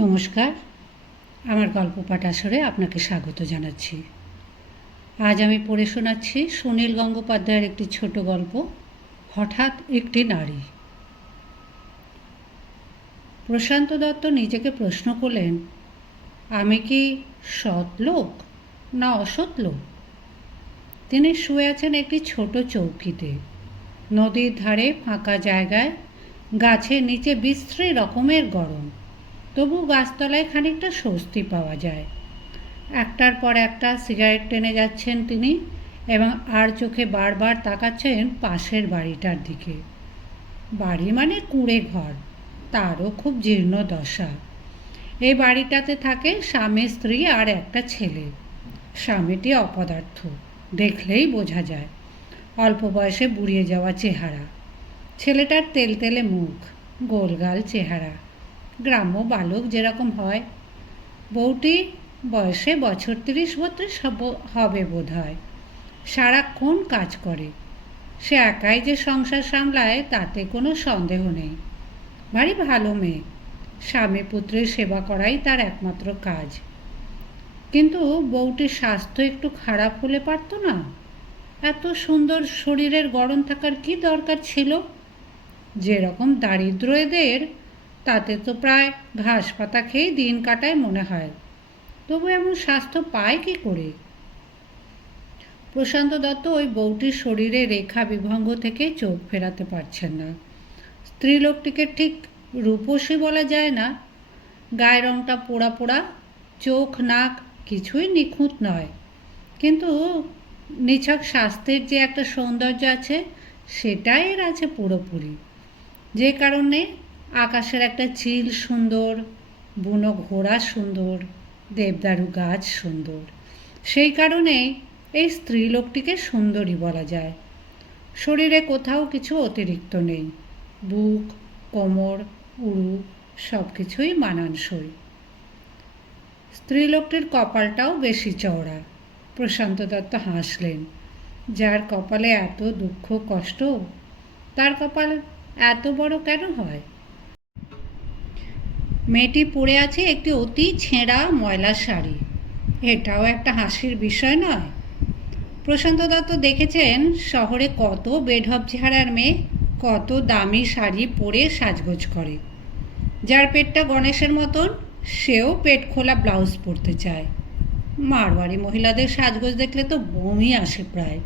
নমস্কার, আমার গল্প পাঠ আসরে আপনাকে স্বাগত জানাচ্ছি। আজ আমি পড়ে শোনাচ্ছি সুনীল গঙ্গোপাধ্যায়ের একটি ছোট গল্প, হঠাৎ একটি নারী। প্রশান্ত দত্ত নিজেকে প্রশ্ন করলেন, আমি কি সৎ লোক না অসৎ লোক? তিনি শুয়ে আছেন একটি ছোট চৌকিতে, নদীর ধারে ফাঁকা জায়গায়, গাছের নিচে বিশ্রী রকমের গরম, তবু গাছতলায় খানিকটা স্বস্তি পাওয়া যায়। একটার পর একটা সিগারেট টেনে যাচ্ছেন তিনি, এবং আর চোখে বারবার তাকাচ্ছেন পাশের বাড়িটার দিকে। বাড়ি মানে কুঁড়ে ঘর, তারও খুব জীর্ণ দশা। এই বাড়িটাতে থাকে স্বামী, স্ত্রী আর একটা ছেলে। স্বামীটি অপদার্থ, দেখলেই বোঝা যায়। অল্প বয়সে বুড়িয়ে যাওয়া চেহারা। ছেলেটার তেলতেলে মুখ, গোলগাল চেহারা, গ্রাম্য বালক যেরকম হয়। বউটি বয়সে বছর 30-32 হবে বোধ হয়। সারাক্ষণ কাজ করে। সে একাই যে সংসার সামলায় তাতে কোনো সন্দেহ নেই। ভারী ভালো মেয়ে। স্বামী পুত্রের সেবা করাই তার একমাত্র কাজ। কিন্তু বউটির স্বাস্থ্য একটু খারাপ হলে পারত না? এত সুন্দর শরীরের গড়ন থাকার কি দরকার ছিল? যেরকম দারিদ্র এদের, তাতে তো প্রায় ঘাস পাতা খেয়েই দিন কাটায় মনে হয়। তবু এমন স্বাস্থ্য পায় কী করে? প্রশান্ত দত্ত ওই বউটির শরীরে রেখা বিভঙ্গ থেকে চোখ ফেরাতে পারছেন না। স্ত্রীলোকটিকে ঠিক রূপসী বলা যায় না। গায়ের রঙটা পোড়া পোড়া, চোখ নাক কিছুই নিখুঁত নয়, কিন্তু নিছক স্বাস্থ্যের যে একটা সৌন্দর্য আছে সেটাই এর আছে পুরোপুরি। যে কারণে আকাশের একটা চিল সুন্দর, বুনো ঘোড়া সুন্দর, দেবদারু গাছ সুন্দর, সেই কারণে এই স্ত্রীলোকটিকে সুন্দরী বলা যায়। শরীরে কোথাও কিছু অতিরিক্ত নেই। বুক, কোমর, উরু সব কিছুই মানানসই। স্ত্রীলোকটির কপালটাও বেশি চওড়া। প্রশান্ত দত্ত হাসলেন। যার কপালে এত দুঃখ কষ্ট, তার কপাল এত বড় কেন হয়? মেয়েটি পরে আছে একটি অতি ছেঁড়া ময়লা শাড়ি। এটাও একটা হাসির বিষয় নয়? প্রশান্ত দত্ত দেখেছেন শহরে কত বেঢপ চেহারার মেয়ে কত দামি শাড়ি পরে সাজগোজ করে। যার পেটটা গণেশের মতন, সেও পেট খোলা ব্লাউজ পরতে চায়। মারওয়ারি মহিলাদের সাজগোজ দেখলে তো বমি আসে প্রায়।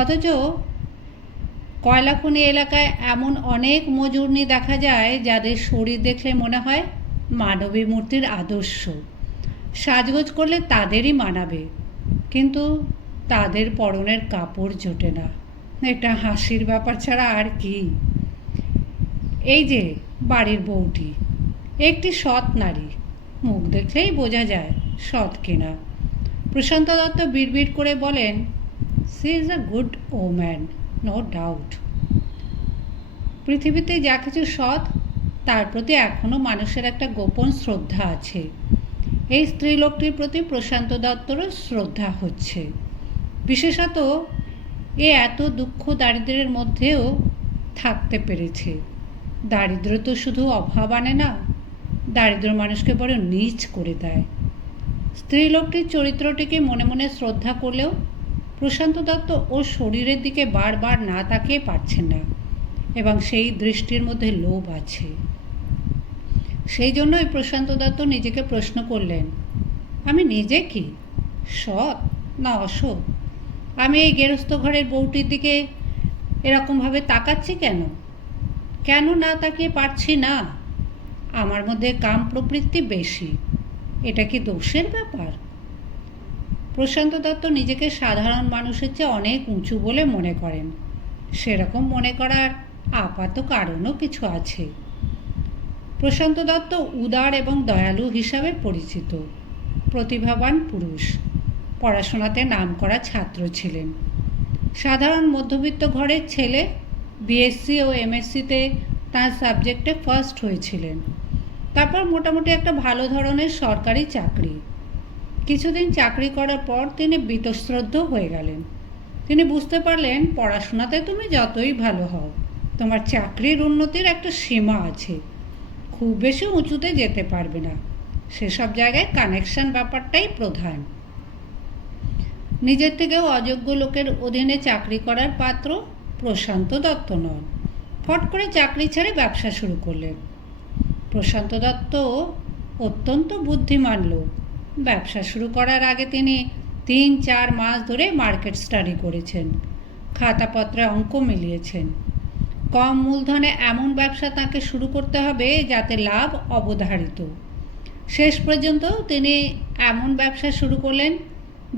অথচ কয়লাখনি এলাকায় এমন অনেক মজুরনি দেখা যায় যাদের শরীর দেখলে মনে হয় মানবী মূর্তির আদর্শ। সাজগোজ করলে তাদেরই মানাবে, কিন্তু তাদের পরনের কাপড় জোটে না। এটা হাসির ব্যাপার ছাড়া আর কি? এই যে বাড়ির বউটি, একটি সৎ নারী। মুখ দেখলেই বোঝা যায় সৎ কিনা। প্রশান্ত দত্ত বিড়বিড় করে বলেন, she is a good woman, no doubt. পৃথিবীতে যা কিছু সৎ, তার প্রতি এখনও মানুষের একটা গোপন শ্রদ্ধা আছে। এই স্ত্রীলোকটির প্রতি প্রশান্ত দত্তরও শ্রদ্ধা হচ্ছে। বিশেষত এ এত দুঃখ দারিদ্র্যের মধ্যেও থাকতে পেরেছে। দারিদ্র তো শুধু অভাব আনে না, দারিদ্র মানুষকে বড় নীচ করে দেয়। স্ত্রীলোকটির চরিত্রটিকে মনে মনে শ্রদ্ধা করলেও প্রশান্ত দত্ত ওর শরীরের দিকে বারবার না তাকিয়ে পারছেন না, এবং সেই দৃষ্টির মধ্যে লোভ আছে। সেই জন্যই প্রশান্ত দত্ত নিজেকে প্রশ্ন করলেন, আমি নিজে কি সৎ না অসৎ? আমি এই গেরস্থ ঘরের বউটির দিকে এরকমভাবে তাকাচ্ছি কেন? কেন না তাকিয়ে পারছি না? আমার মধ্যে কাম প্রবৃত্তি বেশি। এটা কি দোষের ব্যাপার? প্রশান্ত দত্ত নিজেকে সাধারণ মানুষের চেয়ে অনেক উঁচু বলে মনে করেন। সেরকম মনে করার আপাত কারণও কিছু আছে। প্রশান্ত দত্ত উদার এবং দয়ালু হিসাবে পরিচিত। প্রতিভাবান পুরুষ, পড়াশোনাতে নামকরা ছাত্র ছিলেন। সাধারণ মধ্যবিত্ত ঘরের ছেলে, বিএসসি ও এমএসসিতে তার সাবজেক্টে ফার্স্ট হয়েছিলেন। তারপর মোটামুটি একটা ভালো ধরনের সরকারি চাকরি। কিছুদিন চাকরি করার পর তিনি বীতশ্রদ্ধ হয়ে গেলেন। তিনি বুঝতে পারলেন, পড়াশোনাতে তুমি যতই ভালো হও, তোমার চাকরির উন্নতির একটা সীমা আছে। খুব বেশি উঁচুতে যেতে পারবে না। সেসব জায়গায় কানেকশন ব্যাপারটাই প্রধান। নিজের থেকেও অযোগ্য লোকের অধীনে চাকরি করার পাত্র প্রশান্ত দত্ত নন। ফট করে চাকরি ছেড়ে ব্যবসা শুরু করলেন। প্রশান্ত দত্ত অত্যন্ত বুদ্ধিমান লোক। ব্যবসা শুরু করার আগে তিনি 3-4 মাস ধরে মার্কেট স্টাডি করেছেন, খাতাপত্রে অঙ্ক মিলিয়েছেন। কম মূলধনে এমন ব্যবসা তাকে শুরু করতে হবে যাতে লাভ অবধারিত। শেষ পর্যন্ত তিনি এমন ব্যবসা শুরু করলেন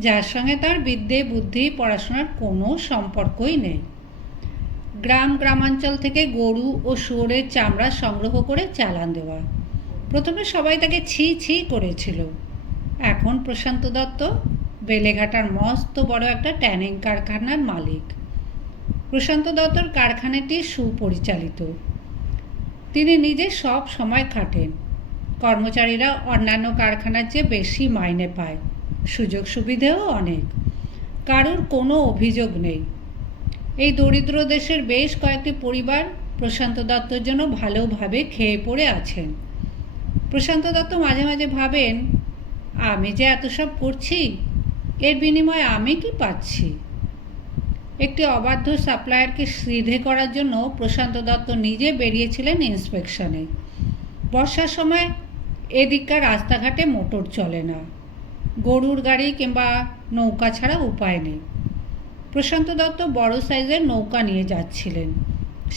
যার সঙ্গে তার বিদ্যে বুদ্ধি পড়াশোনার কোনো সম্পর্কই নেই। গ্রামাঞ্চল থেকে গরু ও শুয়োরের চামড়া সংগ্রহ করে চালান দেওয়া। প্রথমে সবাই তাকে ছি ছি করেছিল। এখন প্রশান্ত দত্ত বেলেঘাটার মস্ত বড় একটা ট্যানিং কারখানার মালিক। প্রশান্ত দত্তর কারখানাটি সুপরিচালিত। তিনি নিজে সব সময় খাটেন। কর্মচারীরা অন্যান্য কারখানার চেয়ে বেশি মাইনে পায়, সুযোগ সুবিধেও অনেক। কারোর কোনো অভিযোগ নেই। এই দরিদ্র দেশের বেশ কয়েকটি পরিবার প্রশান্ত দত্তর জন্য ভালোভাবে খেয়ে পড়ে আছেন। প্রশান্ত দত্ত মাঝে মাঝে ভাবেন, আমি যে এত সব করছি, এর বিনিময়ে আমি কি পাচ্ছি? একটি অবাধ্য সাপ্লায়ারকে সিধে করার জন্য প্রশান্ত দত্ত নিজে বেরিয়েছিলেন ইন্সপেকশনে। বর্ষার সময় এদিককার রাস্তাঘাটে মোটর চলে না, গরুর গাড়ি কিংবা নৌকা ছাড়া উপায় নেই। প্রশান্ত দত্ত বড় সাইজের নৌকা নিয়ে যাচ্ছিলেন।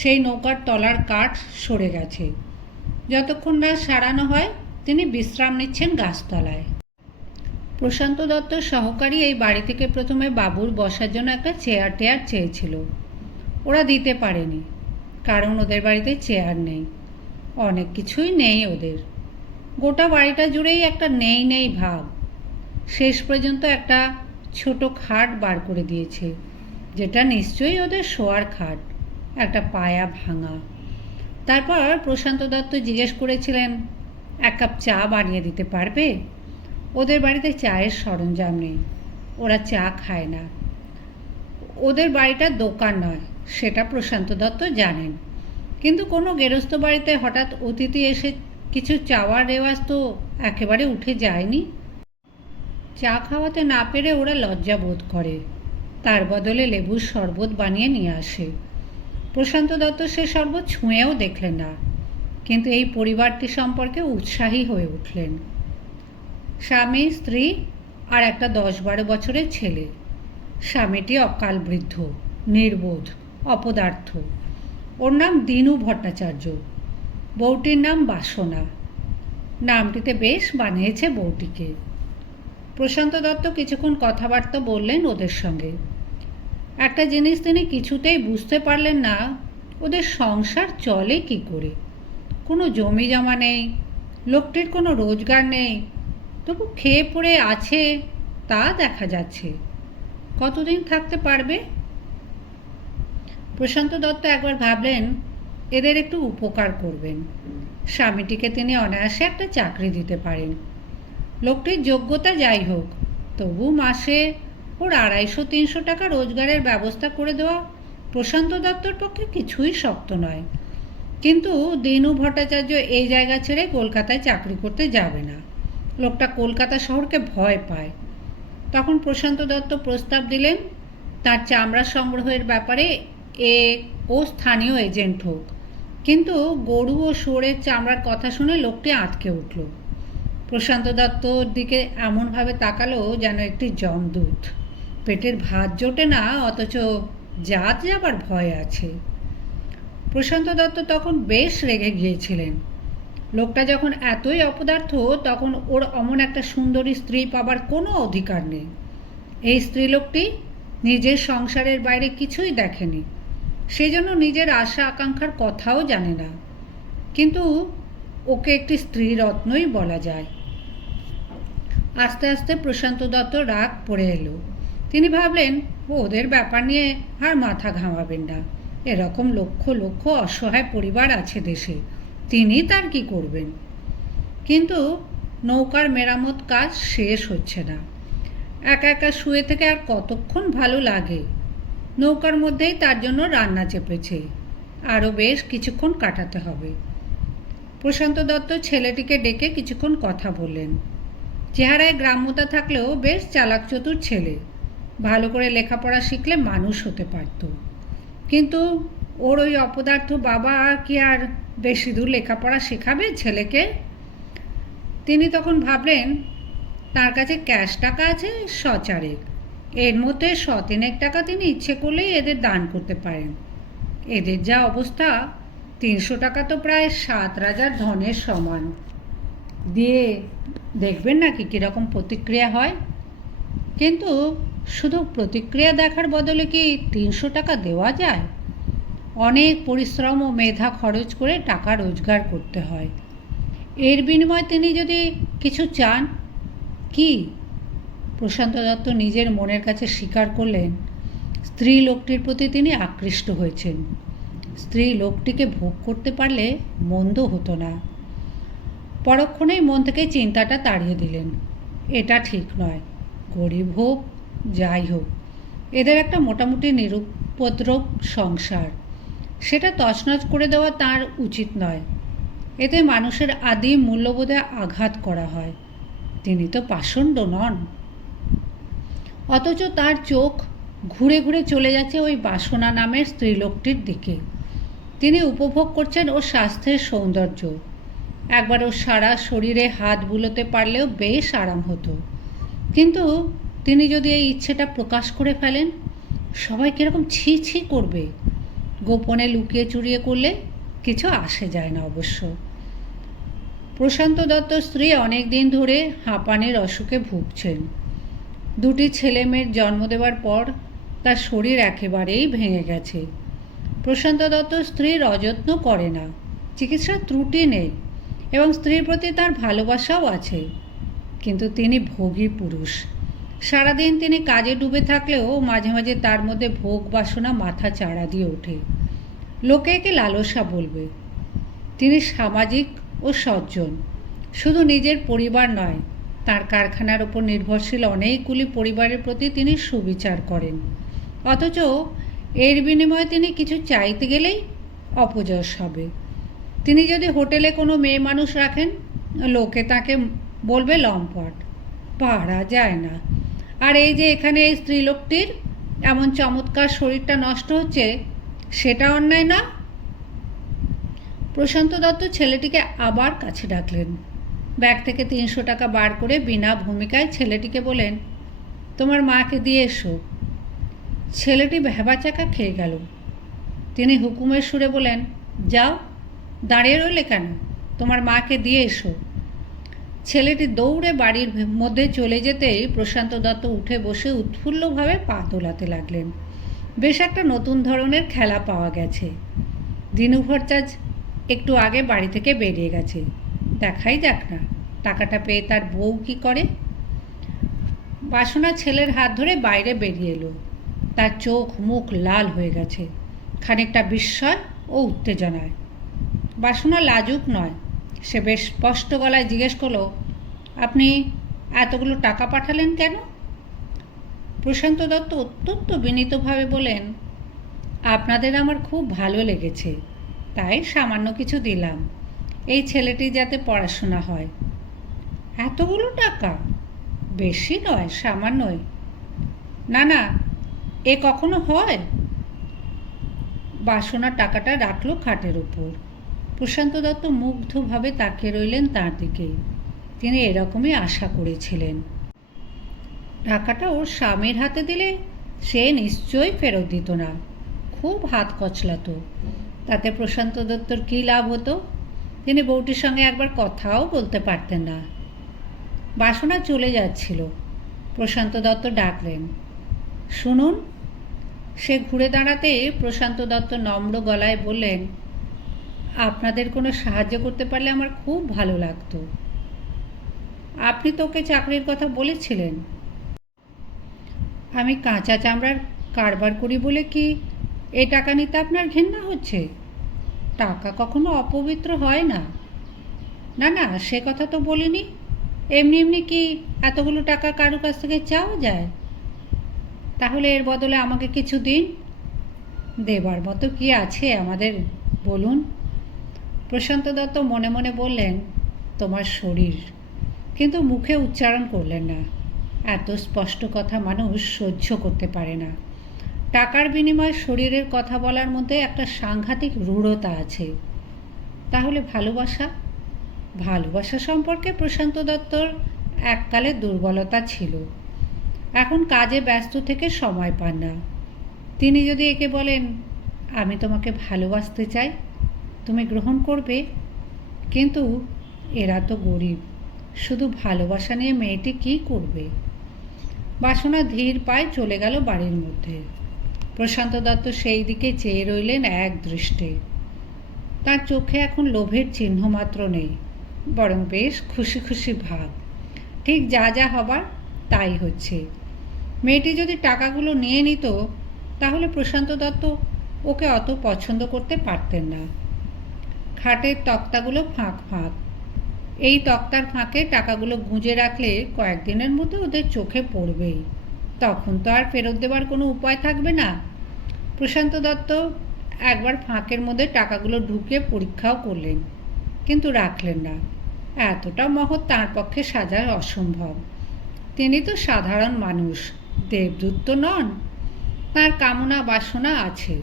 সেই নৌকার তলার কাঠ সরে গেছে। যতক্ষণ না সারানো হয় তিনি বিশ্রাম নিচ্ছেন গাছতলায়। প্রশান্ত দত্তর সহকারী এই বাড়ি থেকে প্রথমে বাবুর বসার জন্য একটা চেয়ার চেয়েছিল। ওরা দিতে পারেনি, কারণ ওদের বাড়িতে চেয়ার নেই। অনেক কিছুই নেই ওদের। গোটা বাড়িটা জুড়েই একটা নেই নেই ভাব। শেষ পর্যন্ত একটা ছোট খাট বার করে দিয়েছে, যেটা নিশ্চয়ই ওদের শোয়ার খাট, একটা পায়া ভাঙা। তারপর প্রশান্ত দত্ত জিজ্ঞেস করেছিলেন, 1 কাপ চা বানিয়ে দিতে পারবে? ওদের বাড়িতে চায়ের সরঞ্জাম নেই, ওরা চা খায় না। ওদের বাড়িটা দোকান নয়, সেটা প্রশান্ত দত্ত জানেন। কিন্তু কোনো গেরস্থ বাড়িতে হঠাৎ অতিথি এসে কিছু চাওয়ার রেওয়াজ তো একেবারে উঠে যায়নি। চা খাওয়াতে না পেরে ওরা লজ্জা বোধ করে, তার বদলে লেবুর শরবত বানিয়ে নিয়ে আসে। প্রশান্ত দত্ত সে শরবত ছুঁয়েও দেখলেন না, কিন্তু এই পরিবারটি সম্পর্কে উৎসাহী হয়ে উঠলেন। স্বামী, স্ত্রী আর একটা 10-12 বছরের ছেলে। স্বামীটি অকাল বৃদ্ধ, নির্বোধ, অপদার্থ। ওর নাম দিনু ভট্টাচার্য, বউটির নাম বাসনা। নামটিতে বেশ বানিয়েছে বউটিকে। প্রশান্ত দত্ত কিছুক্ষণ কথাবার্তা বললেন ওদের সঙ্গে। একটা জিনিস তিনি কিছুতেই বুঝতে পারলেন না, ওদের সংসার চলে কি করে। কোনো জমি জমা নেই, লোকটির কোনো রোজগার নেই, তবু খেয়ে পড়ে আছে তা দেখা যাচ্ছে। কতদিন থাকতে পারবে? প্রশান্ত দত্ত একবার ভাবলেন এদের একটু উপকার করবেন। স্বামীটিকে তিনি অনায়াসে একটা চাকরি দিতে পারেন। লোকটির যোগ্যতা যাই হোক, তবু মাসে ওর 250-300 টাকা রোজগারের ব্যবস্থা করে দেওয়া প্রশান্ত দত্তর পক্ষে কিছুই শক্ত নয়। কিন্তু দিনু ভট্টাচার্য এই জায়গা ছেড়ে কলকাতায় চাকরি করতে যাবে না। লোকটা কলকাতা শহরকে ভয় পায়। তখন প্রশান্ত দত্ত প্রস্তাব দিলেন, তার চামড়া সংগ্রহের ব্যাপারে ও স্থানীয় এজেন্ট হোক। কিন্তু গরু ও শুয়োরের চামড়ার কথা শুনে লোকটি আঁতকে উঠল। প্রশান্ত দত্তর দিকে এমনভাবে তাকালো যেন একটি যমদূত। পেটের ভাত জোটে না, অথচ জাত যাবার ভয় আছে। প্রশান্ত দত্ত তখন বেশ রেগে গিয়েছিলেন। লোকটা যখন এতই অপদার্থ, তখন ওর অমন একটা সুন্দরী স্ত্রী পাবার কোনো অধিকার নেই। এই স্ত্রীলোকটি নিজের সংসারের বাইরে কিছুই দেখেনি, সেজন্য নিজের আশা আকাঙ্ক্ষার কথাও জানে না। কিন্তু ওকে একটি স্ত্রী রত্নই বলা যায়। আস্তে আস্তে প্রশান্ত দত্ত রাগ পড়ে এলো। তিনি ভাবলেন, ওদের ব্যাপার নিয়ে আর মাথা ঘামাবেন না। এরকম লক্ষ লক্ষ অসহায় পরিবার আছে দেশে, তিনি তার কি করবেন? কিন্তু নৌকার মেরামত কাজ শেষ হচ্ছে না। একা একা শুয়ে থেকে আর কতক্ষণ ভালো লাগে। নৌকার মধ্যেই তার জন্য রান্না চেপেছে, আরও বেশ কিছুক্ষণ কাটাতে হবে। প্রশান্ত দত্ত ছেলেটিকে ডেকে কিছুক্ষণ কথা বললেন। চেহারায় গ্রাম্যতা থাকলেও বেশ চালাক চতুর ছেলে, ভালো করে লেখাপড়া শিখলে মানুষ হতে পারত। কিন্তু ওর ওই অপদার্থ বাবা কি আর বেশি দূর লেখাপড়া শেখাবে ছেলেকে? তিনি তখন ভাবলেন, তার কাছে ক্যাশ টাকা আছে শ4, এর মধ্যে শ3 টাকা তিনি ইচ্ছে করলেই এদের দান করতে পারেন। এদের যা অবস্থা, 300 টাকা তো প্রায় 7 রাজার ধনের সমান। দিয়ে দেখবেন নাকি কীরকম প্রতিক্রিয়া হয়। কিন্তু শুধু প্রতিক্রিয়া দেখার বদলে কি 300 টাকা দেওয়া যায়? অনেক পরিশ্রম ও মেধা খরচ করে টাকা রোজগার করতে হয়। এর বিনিময়ে তিনি যদি কিছু চান, কি? প্রশান্ত দত্ত নিজের মনের কাছে স্বীকার করলেন, স্ত্রী লোকটির প্রতি তিনি আকৃষ্ট হয়েছেন। স্ত্রী লোকটিকে ভোগ করতে পারলে মন্দ হতো না। পরক্ষণেই মন থেকে চিন্তাটা তাড়িয়ে দিলেন, এটা ঠিক নয়। গরিব হোক যাই হোক, এদের একটা মোটামুটি নিরুপদ্রব সংসার, সেটা তছনছ করে দেওয়া তার উচিত নয়। এতে মানুষের আদিম মূল্যবোধে আঘাত করা হয়। তিনি তো পাষণ্ড নন। অথচ তার চোখ ঘুরে ঘুরে চলে যাচ্ছে ওই বাসনা নামের স্ত্রীলোকটির দিকে। তিনি উপভোগ করছেন ওর স্বাস্থ্যের সৌন্দর্য। একবার ওর সারা শরীরে হাত বুলোতে পারলেও বেশ আরাম হতো। কিন্তু তিনি যদি এই ইচ্ছেটা প্রকাশ করে ফেলেন, সবাই কীরকম ছি ছি করবে। গোপনে লুকিয়ে চুরিয়ে করলে কিছু আসে যায় না অবশ্য। প্রশান্ত দত্ত স্ত্রী অনেক দিন ধরে হাঁপানির অসুখে ভুগছেন। 2টি ছেলে মেয়ের জন্ম দেওয়ার পর তার শরীর একেবারেই ভেঙে গেছে। প্রশান্ত দত্ত স্ত্রীর অযত্ন করে না, চিকিৎসার ত্রুটি নেই এবং স্ত্রীর প্রতি তার ভালোবাসাও আছে। কিন্তু তিনি ভোগী পুরুষ। সারাদিন তিনি কাজে ডুবে থাকলেও মাঝে মাঝে তার মধ্যে ভোগ বাসনা মাথা চাড়া দিয়ে ওঠে। লোকে একে লালসা বলবে। তিনি সামাজিক ও সজ্জন। শুধু নিজের পরিবার নয়, তার কারখানার উপর নির্ভরশীল অনেকগুলি পরিবারের প্রতি তিনি সুবিচার করেন। অথচ এর বিনিময়ে তিনি কিছু চাইতে গেলেই অপযশ হবে। তিনি যদি হোটেলে কোনো মেয়ে মানুষ রাখেন, লোকে তাকে বলবে লম্পট, পারা যায় না। আর এই যে এখানে এই স্ত্রীলোকটির এমন চমৎকার শরীরটা নষ্ট হচ্ছে, সেটা অন্যায় না? প্রশান্ত দত্ত ছেলেটিকে আবার কাছে ডাকলেন। ব্যাগ থেকে 300 টাকা বার করে বিনা ভূমিকায় ছেলেটিকে বলেন, তোমার মাকে দিয়ে এসো। ছেলেটি ভ্যাবাচাকা খেয়ে গেল। তিনি হুকুমের সুরে বলেন, যাও, দাঁড়িয়ে রইলে কেন? তোমার মাকে দিয়ে এসো। ছেলেটি দৌড়ে বাড়ির মধ্যে চলে যেতেই প্রশান্ত দত্ত উঠে বসে উৎফুল্লভাবে পা দোলাতে লাগলেন। বেশ একটা নতুন ধরনের খেলা পাওয়া গেছে। দিনু ভট্টাচার্য একটু আগে বাড়ি থেকে বেরিয়ে গেছে, দেখাই যাক না টাকাটা পেয়ে তার বউ কী করে। বাসনা ছেলের হাত ধরে বাইরে বেরিয়ে এলো। তার চোখ মুখ লাল হয়ে গেছে, খানিকটা বিস্ময় ও উত্তেজনায়। বাসনা লাজুক নয়, সে বেশ স্পষ্ট গলায় জিজ্ঞেস করলো, আপনি এতগুলো টাকা পাঠালেন কেন? প্রশান্ত দত্ত অত্যন্ত বিনীতভাবে বলেন, আপনাদের আমার খুব ভালো লেগেছে, তাই সামান্য কিছু দিলাম, এই ছেলেটি যাতে পড়াশোনা হয়। এতগুলো টাকা? বেশি নয়, সামান্যই। না না, এ কখনো হয়? বাসনা টাকাটা রাখলো খাটের উপর। প্রশান্ত দত্ত মুগ্ধভাবে তাকিয়ে রইলেন তার দিকে। তিনি এরকমই আশা করেছিলেন। টাকাটা ওর স্বামীর হাতে দিলে সে নিশ্চয়ই ফেরত দিত না, খুব হাত কচলাতো। তাতে প্রশান্ত দত্তর কী লাভ হতো? তিনি বউটির সঙ্গে একবার কথাও বলতে পারতেন না। বাসনা চলে যাচ্ছিল। প্রশান্ত দত্ত ডাকলেন, শুনুন। সে ঘুরে দাঁড়াতে প্রশান্ত দত্ত নম্র গলায় বললেন, আপনাদের কোনো সাহায্য করতে পারলে আমার খুব ভালো লাগতো। আপনি তোকে চাকরির কথা বলেছিলেন। আমি কাঁচা চামড়ার কারবার করি বলে কি এই টাকা নিতে আপনার ঘেন্না হচ্ছে? টাকা কখনো অপবিত্র হয় না। না না, সে কথা তো বলিনি। এমনি এমনি কি এতগুলো টাকা কারো কাছ থেকে চাওয়া যায়? তাহলে এর বদলে আমাকে কিছু দিন। দেবার মতো কি আছে আমাদের বলুন? প্রশান্ত দত্ত মনে মনে বললেন, তোমার শরীর, কিন্তু মুখে উচ্চারণ করলেন না। এত স্পষ্ট কথা মানুষ সহ্য করতে পারে না। টাকার বিনিময়ে শরীরের কথা বলার মধ্যে একটা সাংঘাতিক রূঢ়তা আছে। তাহলে ভালোবাসা? ভালোবাসা সম্পর্কে প্রশান্ত দত্তর এককালে দুর্বলতা ছিল। এখন কাজে ব্যস্ত থেকে সময় পান না। তিনি যদি একে বলেন, আমি তোমাকে ভালোবাসতে চাই, তুমি গ্রহণ করবে? কিন্তু এরা তো গরিব, শুধু ভালোবাসা নিয়ে মেয়েটি কী করবে? বাসনা ধীর পায়ে চলে গেল বাড়ির মধ্যে। প্রশান্ত দত্ত সেই দিকে চেয়ে রইলেন এক দৃষ্টে। তার চোখে এখন লোভের চিহ্ন মাত্র নেই, বরং বেশ খুশি খুশি ভাব। ঠিক যা যা হবার তাই হচ্ছে। মেয়েটি যদি টাকাগুলো নিয়ে নিত, তাহলে প্রশান্ত দত্ত ওকে অত পছন্দ করতে পারতেন না। খাটের তক্তাগুলো ফাঁক ফাঁক। এই তক্তার ফাঁকে টাকাগুলো গুঁজে রাখলে কয়েকদিনের মধ্যে ওদের চোখে পড়বেই। তখন তো আর ফেরত দেওয়ার কোনো উপায় থাকবে না। প্রশান্ত দত্ত একবার ফাঁকের মধ্যে টাকাগুলো ঢুকিয়ে পরীক্ষাও করলেন, কিন্তু রাখলেন না। এতটা মহৎ তাঁর পক্ষে সাজা অসম্ভব। তিনি তো সাধারণ মানুষ, দেবদূত তো নন। তাঁর কামনা বাসনা আছে,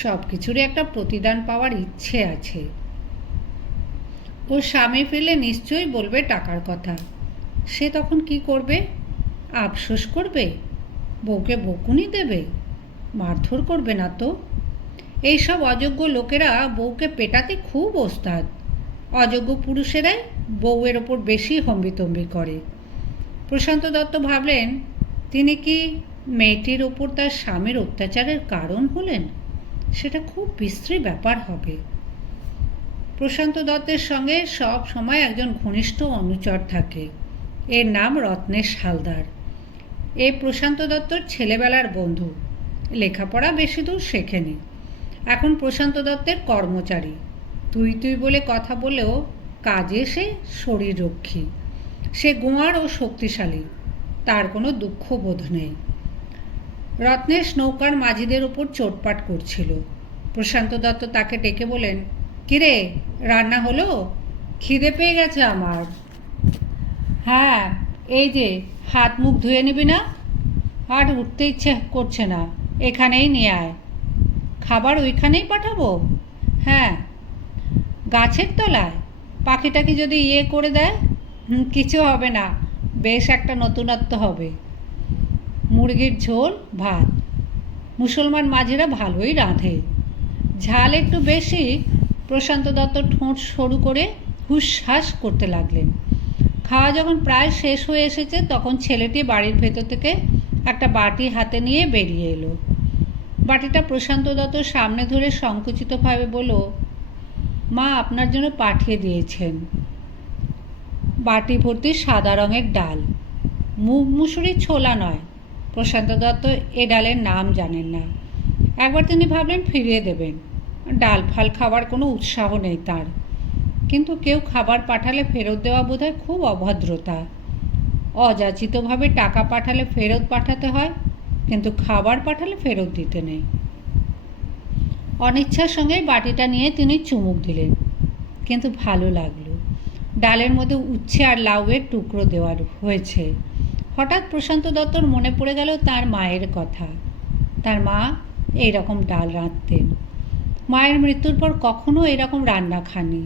সব কিছুরই একটা প্রতিদান পাওয়ার ইচ্ছে আছে। ওর স্বামী ফিরলে নিশ্চয়ই বলবে টাকার কথা। সে তখন কি করবে? আফসোস করবে? বউকে বকুনি দেবে? মারধর করবে না তো? এইসব অযোগ্য লোকেরা বউকে পেটাতে খুব ওস্তাদ। অযোগ্য পুরুষেরাই বউয়ের ওপর বেশি হম্বিতম্বি করে। প্রশান্ত দত্ত ভাবলেন, তিনি কি মেয়েটির ওপর তার স্বামীর অত্যাচারের কারণ হলেন? সেটা খুব বিশ্রী ব্যাপার হবে। প্রশান্ত দত্তের সঙ্গে সব সময় একজন ঘনিষ্ঠ অনুচর থাকে। এর নাম রত্নেশ হালদার। এ প্রশান্ত দত্তর ছেলেবেলার বন্ধু। লেখাপড়া বেশি দূর শেখেনি, এখন প্রশান্ত দত্তের কর্মচারী। তুই তুই বলে কথা বলেও কাজে সে শরীররক্ষী। সে গোয়ার ও শক্তিশালী, তার কোনো দুঃখবোধ নেই। রত্নেশ নৌকার মাঝিদের ওপর চোটপাট করছিল। প্রশান্ত দত্ত তাকে ডেকে বলেন, কিরে, রান্না হলো? খিদে পেয়ে গেছে আমার। হ্যাঁ, এই যে হাত মুখ ধুয়ে নিবি না? আর উঠতে ইচ্ছে করছে না, এখানেই নিয়ে আয়। খাবার ওইখানেই পাঠাবো? হ্যাঁ। গাছের তলায়? পাখিটাকে যদি করে দেয়? কিছু হবে না, বেশ একটা নতুনত্ব হবে। মুরগির ঝোল, ভাত। মুসলমান মাঝিরা ভালোই রাঁধে। ঝাল একটু বেশি। প্রশান্ত দত্ত ঠোঁট সরু করে হুসহাস করতে লাগলেন। খাওয়া যখন প্রায় শেষ হয়ে এসেছে, তখন ছেলেটি বাড়ির ভেতর থেকে একটা বাটি হাতে নিয়ে বেরিয়ে এলো। বাটিটা প্রশান্ত দত্ত সামনে ধরে সংকুচিতভাবে বলল, মা আপনার জন্য পাঠিয়ে দিয়েছেন। বাটি ভর্তি সাদা রঙের ডাল, মুগ মুসুরি ছোলা নয়। প্রশান্ত দত্ত এ ডালের নাম জানেন না। একবার তিনি ভাবলেন ফিরিয়ে দেবেন, ডাল ফাল খাওয়ার কোনো উৎসাহ নেই তার। কিন্তু কেউ খাবার পাঠালে ফেরত দেওয়া বোধহয় খুব অভদ্রতা। অযাচিতভাবে টাকা পাঠালে ফেরত পাঠাতে হয়, কিন্তু খাবার পাঠালে ফেরত দিতে নেই। অনিচ্ছার সঙ্গে বাটিটা নিয়ে তিনি চুমুক দিলেন, কিন্তু ভালো লাগলো। ডালের মধ্যে উচ্ছে আর লাউয়ের টুকরো দেওয়ার হয়েছে। হঠাৎ প্রশান্ত দত্তর মনে পড়ে গেল তার মায়ের কথা। তার মা এইরকম ডাল রাঁধতেন। মায়ের মৃত্যুর পর কখনো এরকম রান্না খাননি।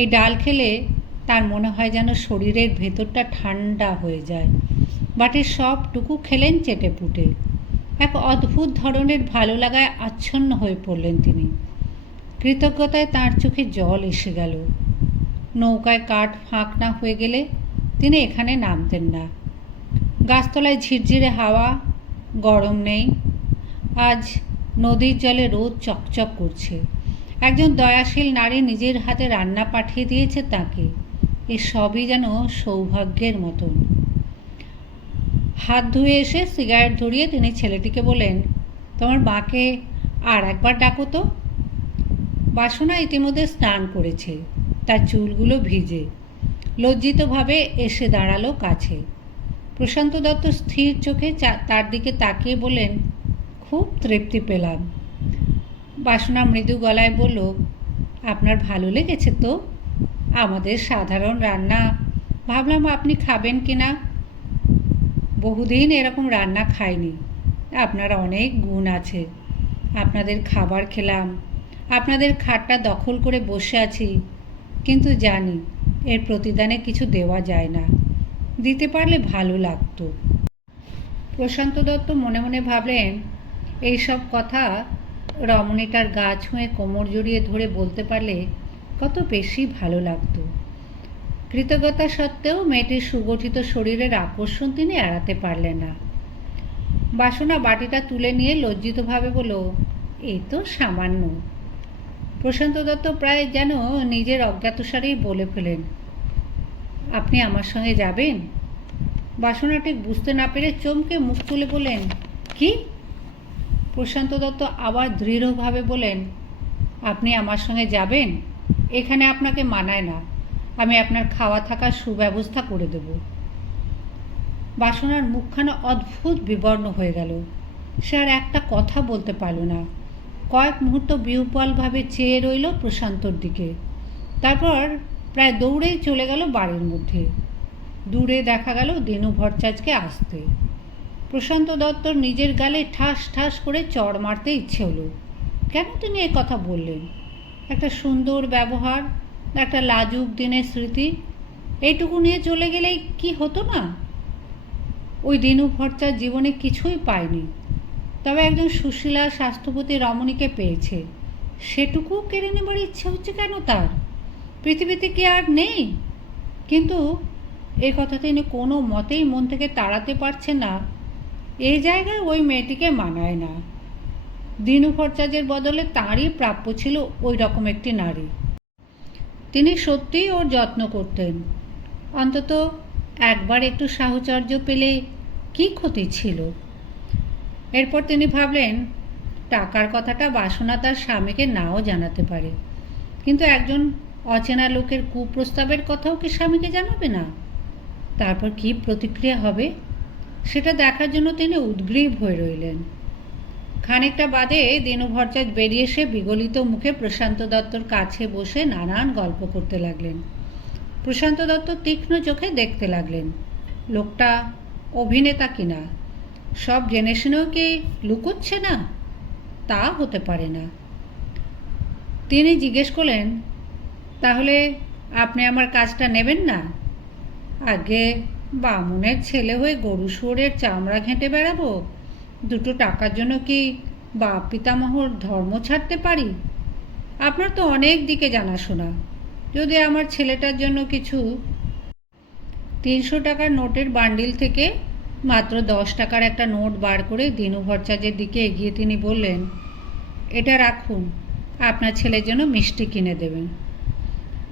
এই ডাল খেলে তার মনে হয় যেন শরীরের ভেতরটা ঠান্ডা হয়ে যায়। বাটির সবটুকু খেলেন চেটে পুটে। এক অদ্ভুত ধরনের ভালো লাগায় আচ্ছন্ন হয়ে পড়লেন তিনি। কৃতজ্ঞতায় তাঁর চোখে জল এসে গেল। নৌকায় কাঠ ফাঁক না হয়ে গেলে তিনি এখানে নামতেন না। গাছতলায় ঝিরঝিরে হাওয়া, গরম নেই। আজ নদীর জলে রোদ চকচক করছে। একজন দয়াশীল নারী নিজের হাতে রান্না পাঠিয়ে দিয়েছে তাকে। এ সবই যেন সৌভাগ্যের মতন। হাত ধুয়ে এসে সিগারেট ধরিয়ে তিনি ছেলেটিকে বলেন, তোমার মাকে আর একবার ডাকো তো। বাসনা ইতিমধ্যে স্নান করেছে, তার চুলগুলো ভিজে। লজ্জিতভাবে এসে দাঁড়ালো কাছে। প্রশান্ত দত্ত স্থির চোখে তার দিকে তাকিয়ে বললেন, খুব তৃপ্তি পেলাম। বাসনা মৃদু গলায় বলল, আপনার ভালো লেগেছে তো? আমাদের সাধারণ রান্না, ভাবলাম আপনি খাবেন কি না। বহুদিন এরকম রান্না খাইনি। আপনার অনেক গুণ আছে। আপনাদের খাবার খেলাম, আপনাদের খাটটা দখল করে বসে আছি, কিন্তু জানি এর প্রতিদানে কিছু দেওয়া যায় না। দিতে পারলে ভালো লাগতো। প্রশান্ত দত্ত মনে মনে ভাবলেন, এইসব কথা রমণীটার গা ছুঁয়ে কোমর জড়িয়ে ধরে বলতে পারলে কত বেশি ভালো লাগতো। কৃতজ্ঞতা সত্ত্বেও মেয়েটির সুগঠিত শরীরের আকর্ষণ তিনি এড়াতে পারলেন না। বাসনা বাটিটা তুলে নিয়ে লজ্জিতভাবে বলল, এই তো সামান্য। প্রশান্ত দত্ত প্রায় যেন নিজের অজ্ঞাতসারেই বলে ফেলেন, আপনি আমার সঙ্গে যাবেন? বাসনা ঠিক বুঝতে না পেরে চমকে মুখ তুলে বললেন, কি? প্রশান্ত দত্ত আবার দৃঢ়ভাবে বলেন, আপনি আমার সঙ্গে যাবেন? এখানে আপনাকে মানায় না। আমি আপনার খাওয়া থাকার সুব্যবস্থা করে দেব। বাসনার মুখখানা অদ্ভুত বিবর্ণ হয়ে গেল। সে আর একটা কথা বলতে পারল না। কয়েক মুহূর্ত বিহ্বলভাবে চেয়ে রইল প্রশান্তর দিকে। তারপর প্রায় দৌড়েই চলে গেল বাড়ির মধ্যে। দূরে দেখা গেল দিনু ভট্টাচার্যকে আসতে। প্রশান্ত দত্তর নিজের গালে ঠাস ঠাস করে চড় মারতে ইচ্ছে হলো। কেন তিনি এ কথা বললেন? একটা সুন্দর ব্যবহার, একটা লাজুক দিনের স্মৃতি, এইটুকু নিয়ে চলে গেলেই কি হতো না? ওই দিনু ভট্টাচার্য জীবনে কিছুই পায়নি, তবে একজন সুশীলা স্বাস্থ্যবতী রমণীকে পেয়েছে। সেটুকু কেড়ে নেবার ইচ্ছে হচ্ছে কেন তার? পৃথিবীতে কি আর নেই? কিন্তু এই কথা তিনি কোনো মতেই মন থেকে তাড়াতে পারছেন না। এই জায়গায় ওই মেয়েটিকে মানায় না। দিনু ভট্টাচার্যের বদলে তাঁরই প্রাপ্য ছিল ওই রকম একটি নারী। তিনি সত্যিই ওর যত্ন করতেন। অন্তত একবার একটু সাহচর্য পেলে কি ক্ষতি ছিল? এরপর তিনি ভাবলেন, টাকার কথাটা বাসনা তার স্বামীকে নাও জানাতে পারে, কিন্তু একজন অচেনা লোকের কুপ্রস্তাবের কথাও কি স্বামীকে জানাবে না? তারপর কি প্রতিক্রিয়া হবে সেটা দেখার জন্য তিনি উদ্গ্রীব হয়ে রইলেন। খানিকটা বাদে দিনু ভট্টাচার্য বেরিয়ে এসে বিগলিত মুখে প্রশান্ত দত্তর কাছে বসে নানান গল্প করতে লাগলেন। প্রশান্ত দত্ত তীক্ষ্ণ চোখে দেখতে লাগলেন, লোকটা অভিনেতা কিনা। সব জেনে শুনেও কি লুকোচ্ছে না? তা হতে পারে না। তিনি জিজ্ঞেস করলেন, তাহলে আপনি আমার কাজটা নেবেন না? আগে বামুনের ছেলে হয়ে গরু শুয়োরের চামড়া ঘেঁটে বেড়াবো? দুটো টাকার জন্য কি বাপ পিতামহর ধর্ম ছাড়তে পারি? আপনার তো অনেক দিকে জানাশোনা। যদি আমার ছেলেটার জন্য কিছু। 300 টাকার নোটের বান্ডিল থেকে মাত্র 10 টাকার একটা নোট বার করে দিনু ভট্টাচার্যের দিকে এগিয়ে তিনি বললেন, এটা রাখুন, আপনার ছেলের জন্য মিষ্টি কিনে দেবেন।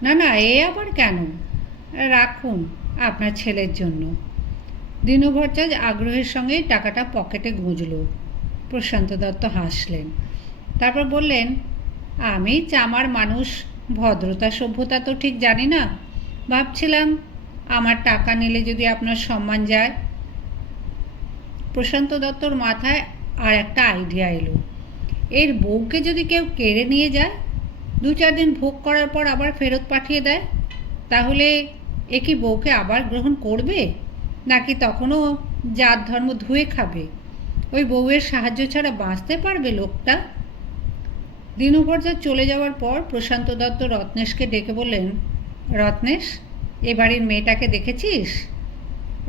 না না, এ আবার কেন? রাখুন, আপনার ছেলের জন্য। দিনু ভট্টাচার্য আগ্রহের সঙ্গেই টাকাটা পকেটে গুঁজল। প্রশান্ত দত্ত হাসলেন। তারপর বললেন, আমি চামার মানুষ, ভদ্রতা সভ্যতা তো ঠিক জানি না। ভাবছিলাম আমার টাকা নিলে যদি আপনার সম্মান যায়। প্রশান্ত দত্তর মাথায় আর একটা আইডিয়া এলো। এর বউকে যদি কেউ কেড়ে নিয়ে যায়, 2-4 দিন ভোগ করার পর আবার ফেরত পাঠিয়ে দেয়, তাহলে এ কি বউকে আবার গ্রহণ করবে, নাকি তখনও জাত ধর্ম ধুয়ে খাবে? ওই বউয়ের সাহায্য ছাড়া বাঁচতে পারবে লোকটা? দিনু ভট্টাচার্য চলে যাওয়ার পর প্রশান্ত দত্ত রত্নেশকে ডেকে বললেন, রত্নেশ, এ বাড়ির মেয়েটাকে দেখেছিস?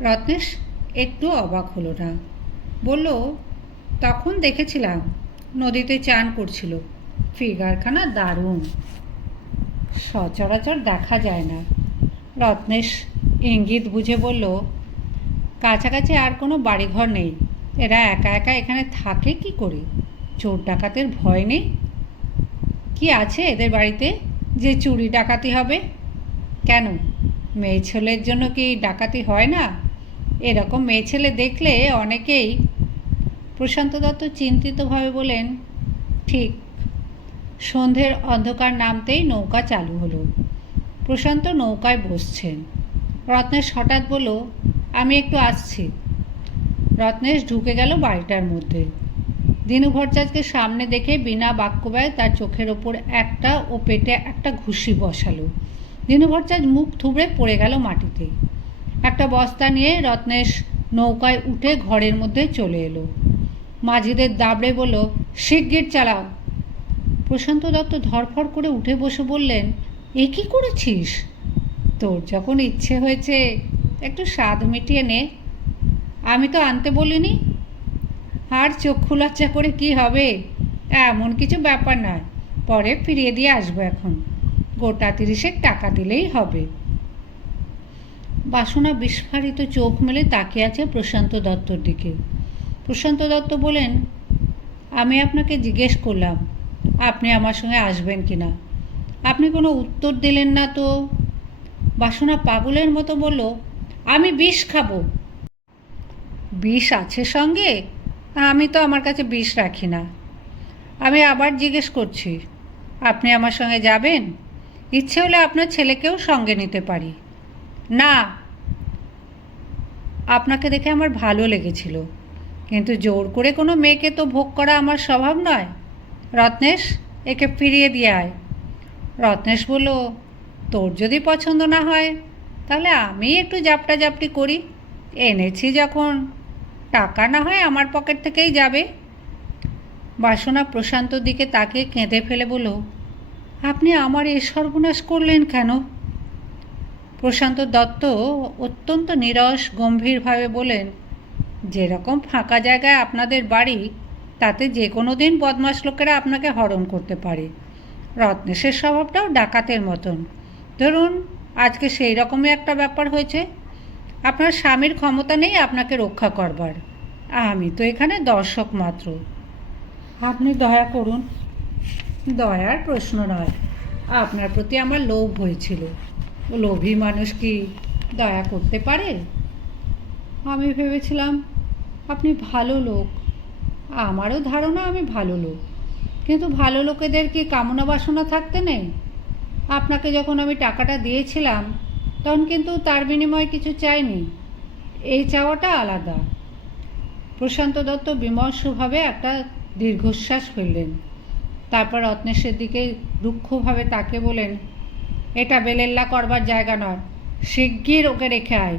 রত্নেশ একটু অবাক হলো না। বলল, তখন দেখেছিলাম, নদীতে চান করছিল। ফিগারখানা দারুণ, সচরাচর দেখা যায় না। রত্নেশ ইঙ্গিত বুঝে বলল, কাছাকাছি আর কোনো বাড়িঘর নেই। এরা একা একা এখানে থাকে কি করে? চোর ডাকাতের ভয় নেই? কি আছে এদের বাড়িতে যে চুরি ডাকাতি হবে? কেন, মেয়ে ছেলের জন্য কি ডাকাতি হয় না? এরকম মেয়ে ছেলে দেখলে অনেকেই। প্রশান্ত দত্ত চিন্তিতভাবে বলেন, ঠিক। সন্ধ্যের অন্ধকার নামতেই নৌকা চালু হলো। প্রশান্ত নৌকায় বসছেন। রত্নেশ হঠাৎ বলল, আমি একটু আসছি। রত্নেশ ঢুকে গেল বাড়িটার মধ্যে। দিনু ভট্টাচার্যকে সামনে দেখে বিনা বাক্যব্যয়ে তার চোখের ওপর একটা ও পেটে একটা ঘুষি বসালো। দিনু ভট্টাচার্য মুখ থুবড়ে পড়ে গেল মাটিতে। একটা বস্তা নিয়ে রত্নেশ নৌকায় উঠে ঘরের মধ্যে চলে এলো। মাঝিদের দাবড়ে বলল, শিগগির চালাও। প্রশান্ত দত্ত ধরফর করে উঠে বসে বললেন, এ কী করেছিস? তোর যখন ইচ্ছে হয়েছে একটু স্বাদ মিটিয়ে নে। আমি তো আনতে বলিনি। আর চক্ষু লজ্জা করে কি হবে? এমন কিছু ব্যাপার নয়, পরে ফিরিয়ে দিয়ে আসবো। এখন গোটা 30 টাকা দিলেই হবে। বাসনা বিস্ফারিত চোখ মেলে তাকিয়ে আছে প্রশান্ত দত্তর দিকে। প্রশান্ত দত্ত বলেন, আমি আপনাকে জিজ্ঞেস করলাম আপনি আমার সঙ্গে আসবেন কি না। আপনি কোনো উত্তর দিলেন না তো। বাসনা পাগলের মতো বলল, আমি বিষ খাবো। বিষ আছে সঙ্গে? আমি তো আমার কাছে বিষ রাখি না। আমি আবার জিজ্ঞেস করছি, আপনি আমার সঙ্গে যাবেন? ইচ্ছে হলে আপনার ছেলেকেও সঙ্গে নিতে পারি। না, আপনাকে দেখে আমার ভালো লেগেছিল, কিন্তু জোর করে কোনো মেয়েকে তো ভোগ করা আমার স্বভাব নয়। রত্নেশ, একে ফিরিয়ে দিয়ে আয়। রত্নেশ বলল, তোর যদি পছন্দ না হয় তাহলে আমি একটু জাপটাজাপটি করি। এনেছি যখন, টাকা না হয় আমার পকেট থেকেই যাবে। বাসনা প্রশান্তর দিকে তাকিয়ে কেঁদে ফেলে বলল, আপনি আমার এ সর্বনাশ করলেন কেন? প্রশান্ত দত্ত অত্যন্ত নীরস গম্ভীরভাবে বলেন, যেরকম ফাঁকা জায়গায় আপনাদের বাড়ি, তাতে যে কোনো দিন বদমাশ লোকেরা আপনাকে হরণ করতে পারে। রত্নেশের স্বভাবটাও ডাকাতের মতন। ধরুন আজকে সেই রকমই একটা ব্যাপার হয়েছে। আপনার স্বামীর ক্ষমতা নেই আপনাকে রক্ষা করবার। আমি তো এখানে দর্শক মাত্র। আপনি দয়া করুন। দয়ার প্রশ্ন নয়, আপনার প্রতি আমার লোভ হয়েছিল। লোভী মানুষ কি দয়া করতে পারে? আমি ভেবেছিলাম আপনি ভালো লোক। আমারও ধারণা আমি ভালো লোক, কিন্তু ভালো লোকেদের কি কামনা বাসনা থাকতে নেই? আপনাকে যখন আমি টাকাটা দিয়েছিলাম তখন কিন্তু তার বিনিময়ে কিছু চাইনি। এই চাওয়াটা আলাদা। প্রশান্ত দত্ত বিমর্ষভাবে একটা দীর্ঘশ্বাস ফেললেন। তারপর রত্নেশের দিকে রুক্ষভাবে তাকিয়ে বলেন, এটা বেলেল্লা করবার জায়গা নয়। শিগগির ওকে রেখে আয়,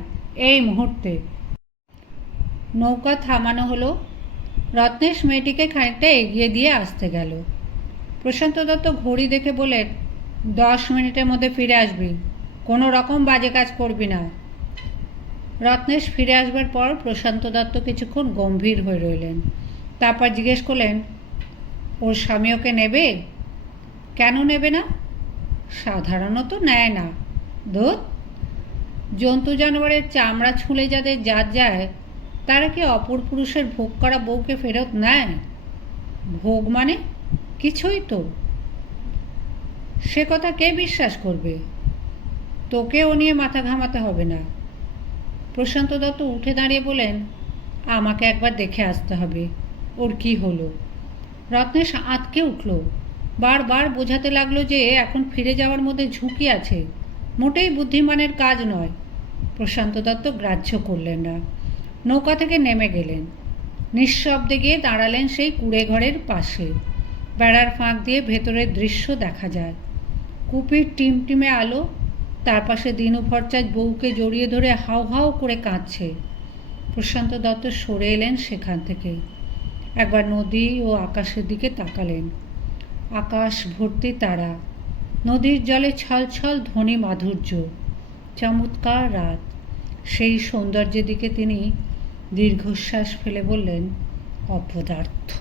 এই মুহূর্তে। নৌকা থামানো হলো। রত্নেশ মেয়েটিকে খানিকটা এগিয়ে দিয়ে আসতে গেল। প্রশান্ত দত্ত ঘড়ি দেখে বলেন, 10 মিনিটের মধ্যে ফিরে আসবি। কোনো রকম বাজে কাজ করবি না। রত্নেশ ফিরে আসবার পর প্রশান্ত দত্ত কিছুক্ষণ গম্ভীর হয়ে রইলেন। তারপর জিজ্ঞেস করলেন, ওর স্বামী ওকে নেবে? কেন নেবে না? সাধারণত নেয় না। ধুত, জন্তু জানোয়ারের চামড়া ছুঁলে যাদের জাত যায়, তারা কি অপর পুরুষের ভোগ করা বউকে ফেরত নেয়? ভোগ মানে কিছুই তো। সে কথা কে বিশ্বাস করবে? তোকে ও নিয়ে মাথা ঘামাতে হবে না। প্রশান্ত দত্ত উঠে দাঁড়িয়ে বলেন, আমাকে একবার দেখে আসতে হবে ওর কি হলো। রত্নেশ আঁতকে উঠল। বারবার বোঝাতে লাগলো যে এখন ফিরে যাওয়ার মধ্যে ঝুঁকি আছে, মোটেই বুদ্ধিমানের কাজ নয়। প্রশান্ত দত্ত গ্রাহ্য করলেন না। নৌকা থেকে নেমে গেলেন। নিঃশব্দে গিয়ে দাঁড়ালেন সেই কুঁড়ে ঘরের পাশে। বেড়ার ফাঁক দিয়ে ভেতরের দৃশ্য দেখা যায়। কুপির টিমটিমে আলো, তার পাশে দিনু ভট্টাচার্য বউকে জড়িয়ে ধরে হাউ হাউ করে কাঁদছে। প্রশান্ত দত্ত সরে এলেন সেখান থেকে। একবার নদী ও আকাশের দিকে তাকালেন। আকাশ ভর্তি তারা, নদীর জলে ছলছল ধ্বনি মাধুর্য। চমৎকার রাত। সেই সৌন্দর্যের দিকে তিনি দীর্ঘশ্বাস ফেলে বললেন, অপদার্থ।